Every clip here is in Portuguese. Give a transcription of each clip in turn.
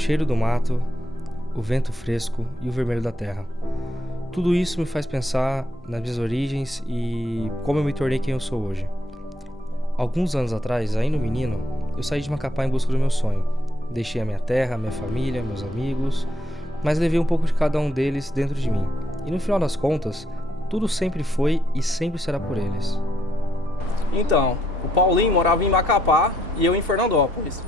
cheiro do mato, o vento fresco e o vermelho da terra. Tudo isso me faz pensar nas minhas origens e como eu me tornei quem eu sou hoje. Alguns anos atrás, ainda menino, eu saí de Macapá em busca do meu sonho. Deixei a minha terra, a minha família, meus amigos, mas levei um pouco de cada um deles dentro de mim. E no final das contas, tudo sempre foi e sempre será por eles. Então, o Paulinho morava em Macapá e eu em Fernandópolis.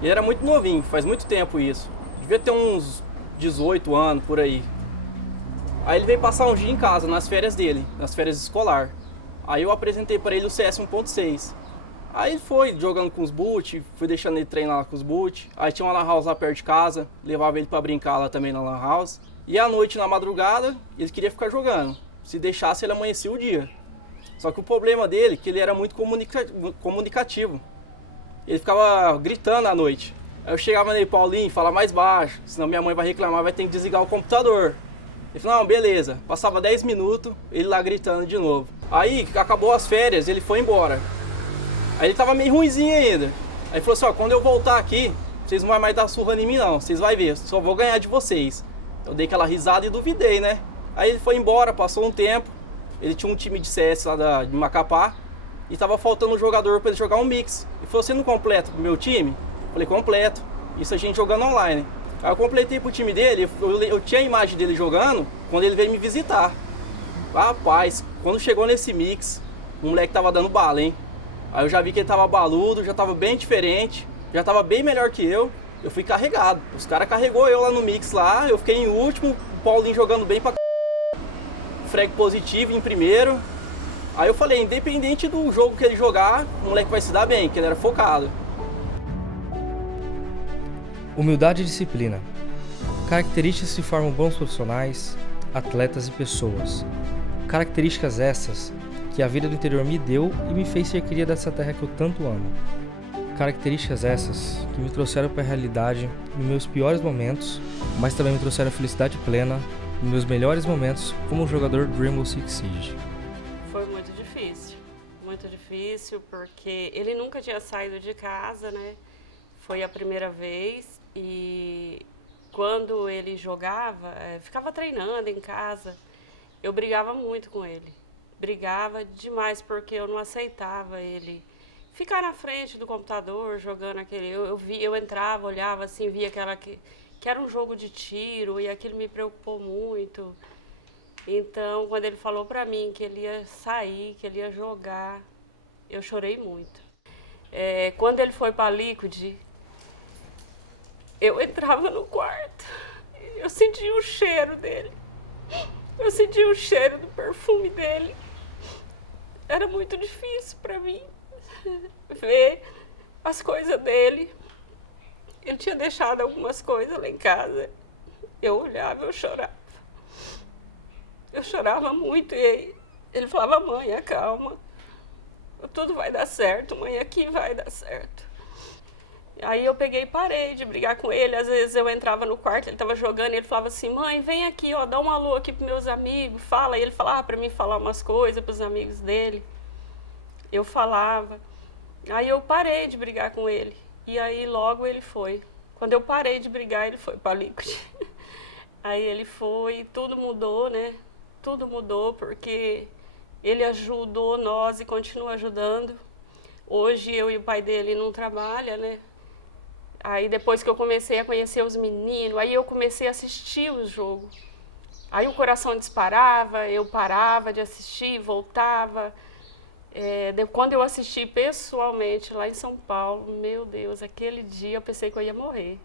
Ele era muito novinho, faz muito tempo isso. Devia ter uns 18 anos, por aí. Aí ele veio passar um dia em casa, nas férias dele, nas férias escolar. Aí eu apresentei para ele o CS 1.6. Aí ele foi jogando com os boot, fui deixando ele treinar lá com os boot. Aí tinha uma lan house lá perto de casa, levava ele para brincar lá também na lan house. E à noite, na madrugada, ele queria ficar jogando. Se deixasse, ele amanhecia o dia. Só que o problema dele é que ele era muito comunicativo. Ele ficava gritando à noite. Aí eu chegava nele, Paulinho, fala mais baixo, senão minha mãe vai reclamar, vai ter que desligar o computador. Ele falou, não, beleza. Passava 10 minutos, ele lá gritando de novo. Aí, acabou as férias, ele foi embora. Aí ele tava meio ruinzinho ainda. Aí ele falou assim, ó, quando eu voltar aqui, vocês não vão mais dar surra em mim não, vocês vão ver, só vou ganhar de vocês. Eu dei aquela risada e duvidei, né? Aí ele foi embora, passou um tempo, ele tinha um time de CS lá de Macapá, e tava faltando um jogador para ele jogar um mix. Ele falou, você não completa pro meu time? Eu falei, completo. Isso a gente jogando online. Aí eu completei pro time dele, eu tinha a imagem dele jogando quando ele veio me visitar. Rapaz, quando chegou nesse mix, o moleque tava dando bala, hein? Aí eu já vi que ele tava baludo, já tava bem diferente, já tava bem melhor que eu fui carregado. Os caras carregou eu lá no mix lá, eu fiquei em último, o Paulinho jogando bem pra frag positivo em primeiro. Aí eu falei, independente do jogo que ele jogar, o moleque vai se dar bem, que ele era focado. Humildade e disciplina. Características que formam bons profissionais, atletas e pessoas. Características essas que a vida do interior me deu e me fez ser cria dessa terra que eu tanto amo. Características essas que me trouxeram para a realidade nos meus piores momentos, mas também me trouxeram a felicidade plena nos meus melhores momentos como jogador do Rainbow Six Siege. Foi muito difícil porque ele nunca tinha saído de casa, né? Foi a primeira vez e quando ele jogava, ficava treinando em casa, eu brigava muito com ele. Brigava demais porque eu não aceitava ele ficar na frente do computador jogando aquele. Eu entrava, olhava assim, via que era um jogo de tiro e aquilo me preocupou muito. Então, quando ele falou pra mim que ele ia sair, que ele ia jogar, eu chorei muito. Quando ele foi pra Liquid, eu entrava no quarto, eu sentia o cheiro dele, eu sentia o cheiro do perfume dele. Era muito difícil para mim ver as coisas dele. Ele tinha deixado algumas coisas lá em casa. Eu olhava, eu chorava. Eu chorava muito e aí ele falava, mãe, calma. Tudo vai dar certo, mãe, aqui vai dar certo. Aí eu peguei e parei de brigar com ele. Às vezes eu entrava no quarto, ele estava jogando e ele falava assim, mãe, vem aqui, ó, dá um alô aqui pros meus amigos, fala. E ele falava para mim falar umas coisas pros amigos dele. Eu falava. Aí eu parei de brigar com ele. E aí logo ele foi. Quando eu parei de brigar, ele foi para Liquid. Aí ele foi, tudo mudou, né? Tudo mudou porque ele ajudou nós e continua ajudando. Hoje eu e o pai dele não trabalham, né? Aí depois que eu comecei a conhecer os meninos, aí eu comecei a assistir o jogo. Aí o coração disparava, eu parava de assistir, voltava. Quando eu assisti pessoalmente lá em São Paulo, meu Deus, aquele dia eu pensei que eu ia morrer.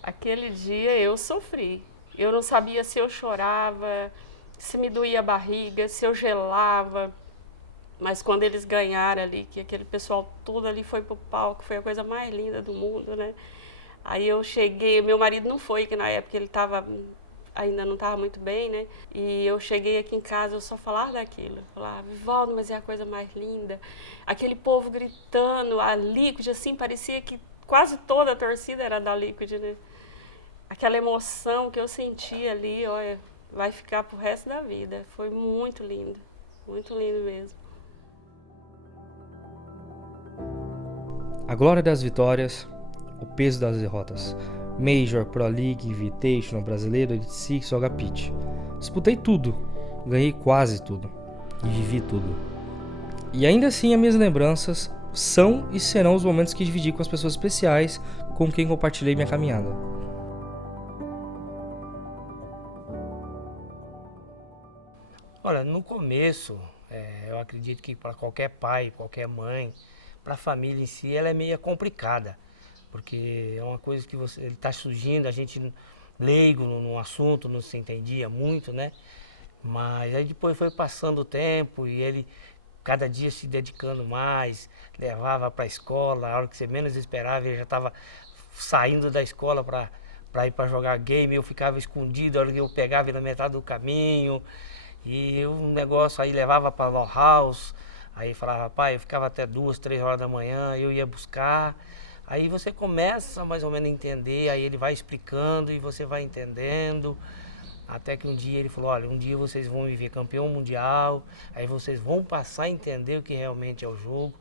Aquele dia eu sofri. Eu não sabia se eu chorava, se me doía a barriga, se eu gelava. Mas quando eles ganharam ali, que aquele pessoal todo ali foi pro palco, foi a coisa mais linda do mundo, né? Aí eu cheguei, meu marido não foi, que na época ele ainda não estava muito bem, né? E eu cheguei aqui em casa, eu só falava daquilo. Eu falava, Vivaldo, mas é a coisa mais linda. Aquele povo gritando, a Liquid, assim, parecia que quase toda a torcida era da Liquid, né? Aquela emoção que eu senti ali, olha, vai ficar pro resto da vida. Foi muito lindo mesmo. A glória das vitórias, o peso das derrotas. Major, Pro League, Invitational, Brasileiro, Elite Six, Joga Pitch. Disputei tudo, ganhei quase tudo e vivi tudo. E ainda assim as minhas lembranças são e serão os momentos que dividi com as pessoas especiais com quem compartilhei minha caminhada. Olha, no começo, eu acredito que para qualquer pai, qualquer mãe, para a família em si, ela é meio complicada, porque é uma coisa que ele está surgindo, a gente leigo no assunto, não se entendia muito, né? Mas aí depois foi passando o tempo e ele cada dia se dedicando mais, levava para a escola, a hora que você menos esperava, ele já estava saindo da escola para ir para jogar game, eu ficava escondido, a hora que eu pegava ele na metade do caminho. E um negócio aí levava para a Law House, aí falava, pai, eu ficava até 2, 3 horas da manhã, eu ia buscar. Aí você começa mais ou menos a entender, aí ele vai explicando e você vai entendendo. Até que um dia ele falou, olha, um dia vocês vão viver campeão mundial, aí vocês vão passar a entender o que realmente é o jogo.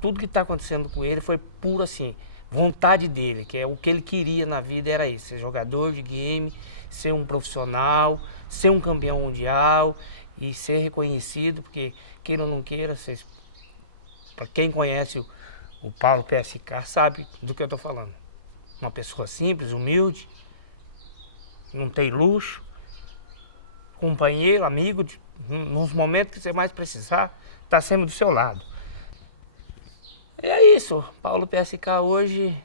Tudo que está acontecendo com ele foi puro assim, vontade dele, que é o que ele queria na vida era isso, ser jogador de game, ser um profissional, ser um campeão mundial e ser reconhecido, porque queira ou não queira, para quem conhece o Paulo PSK sabe do que eu estou falando. Uma pessoa simples, humilde, não tem luxo, companheiro, amigo, nos momentos que você mais precisar, está sempre do seu lado. É isso, Paulo PSK hoje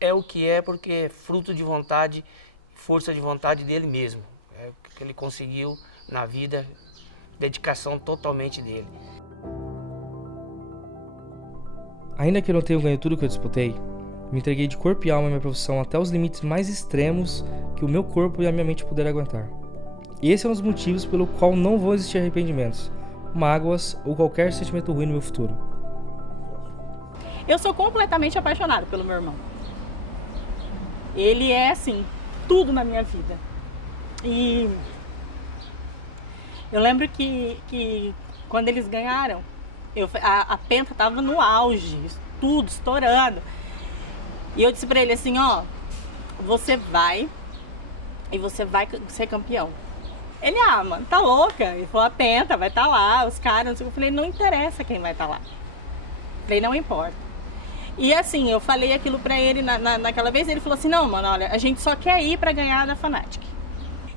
é o que é porque é fruto de vontade, força de vontade dele mesmo. É o que ele conseguiu na vida, dedicação totalmente dele. Ainda que eu não tenha ganho tudo que eu disputei, me entreguei de corpo e alma à minha profissão até os limites mais extremos que o meu corpo e a minha mente puderam aguentar. E esse é um dos motivos pelo qual não vão existir arrependimentos, mágoas ou qualquer sentimento ruim no meu futuro. Eu sou completamente apaixonada pelo meu irmão. Ele é, assim, tudo na minha vida. E eu lembro que quando eles ganharam, a Penta estava no auge, tudo estourando. E eu disse pra ele assim, ó, você vai ser campeão. Ele, mano, tá louca? Ele falou, a Penta vai estar lá, os caras. Eu falei, não interessa quem vai estar lá. Eu falei, não importa. E assim, eu falei aquilo pra ele naquela vez, ele falou assim, não, mano, olha, a gente só quer ir pra ganhar da Fnatic.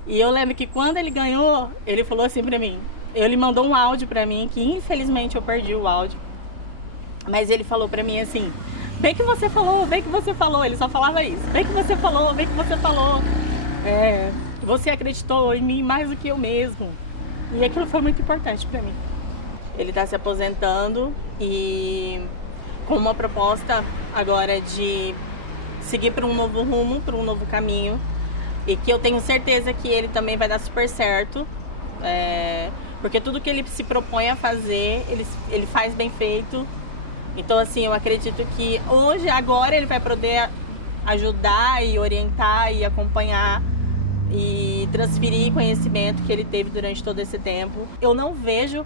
E eu lembro que quando ele ganhou, ele falou assim pra mim, ele mandou um áudio pra mim, que infelizmente eu perdi o áudio. Mas ele falou pra mim assim, bem que você falou, ele só falava isso. Bem que você falou. Você acreditou em mim mais do que eu mesmo. E aquilo foi muito importante pra mim. Ele tá se aposentando e com uma proposta agora de seguir para um novo rumo, para um novo caminho. E que eu tenho certeza que ele também vai dar super certo. Porque tudo que ele se propõe a fazer, ele faz bem feito. Então, assim, eu acredito que agora ele vai poder ajudar e orientar e acompanhar e transferir conhecimento que ele teve durante todo esse tempo. Eu não vejo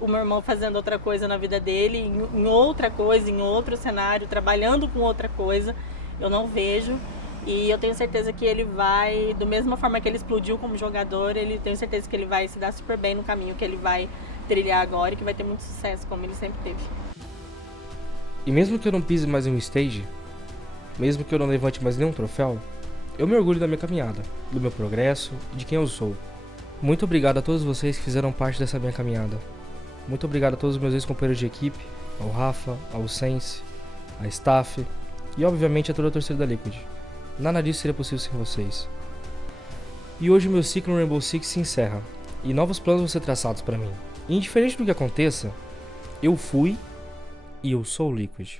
o meu irmão fazendo outra coisa na vida dele, em outra coisa, em outro cenário, trabalhando com outra coisa. Eu não vejo. E eu tenho certeza que ele vai, da mesma forma que ele explodiu como jogador, tenho certeza que ele vai se dar super bem no caminho que ele vai trilhar agora e que vai ter muito sucesso, como ele sempre teve. E mesmo que eu não pise mais em um stage, mesmo que eu não levante mais nenhum troféu, eu me orgulho da minha caminhada, do meu progresso e de quem eu sou. Muito obrigado a todos vocês que fizeram parte dessa minha caminhada. Muito obrigado a todos os meus ex-companheiros de equipe, ao Rafa, ao Sense, a staff e obviamente a toda a torcida da Liquid. Nada disso seria possível sem vocês. E hoje o meu ciclo no Rainbow Six se encerra, e novos planos vão ser traçados para mim. E indiferente do que aconteça, eu fui e eu sou o Liquid.